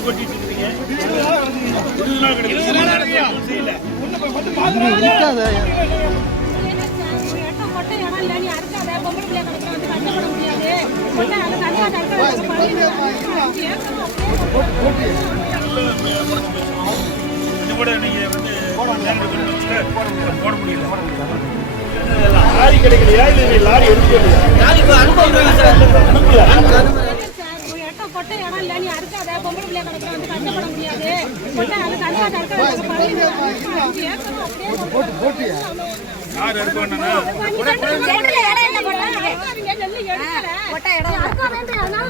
நாள் கொட்டிட்டு இருக்கீங்க இருபது நாள் கிடையாது இது கூட நீங்க வந்து போட முடியல. லாரி கிடைக்கலையா இல்ல லாரி எடுக்கலையா? கொட்டை இடம் இல்ல நீ அறுக்காத பொம்பளை பிள்ளைய வந்து கஷ்டப்பட முடியாது கொட்டை அது வேண்டாம்னா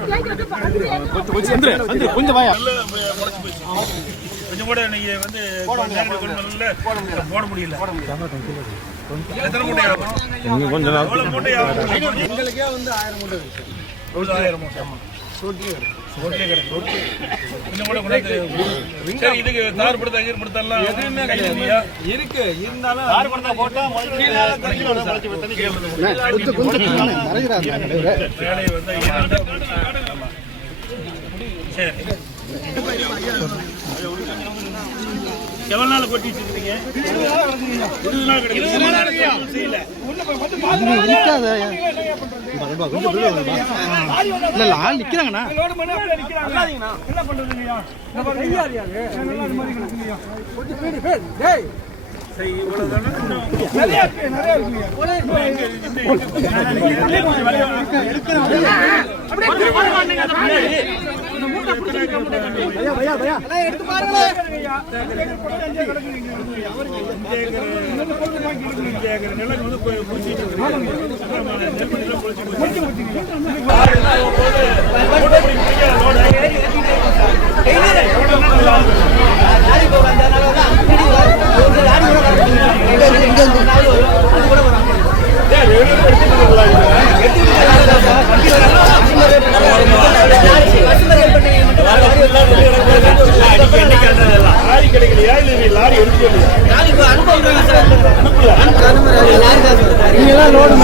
கொஞ்சம் கொஞ்சம் கூட நீங்க வந்து நேரடி கொண்டு வந்து போட முடியல எத்தனை மூட்டை ஆகும் கொஞ்ச நாள் எங்களுக்கே வந்து ஆயிரம் மூட்டை ஆயிரம் மூட்டை இருக்கு கூட இதுக்கு தார் இருந்தாலும் படுத்தா தண்ணி வேலையை வந்து சரி எவ்வளவு நாள் கொட்டிட்டு இருக்கீங்க இருபது நாள் கிடையாது செய்யல இல்ல இல்ல ஆள் நிக்கிறாங்கண்ணா என்ன பண்றது இவ்வளவுதானே இன்னும் நிறைய இருக்கு நிறைய இருக்குங்க ஏக்கர் இருக்கு. லோடு.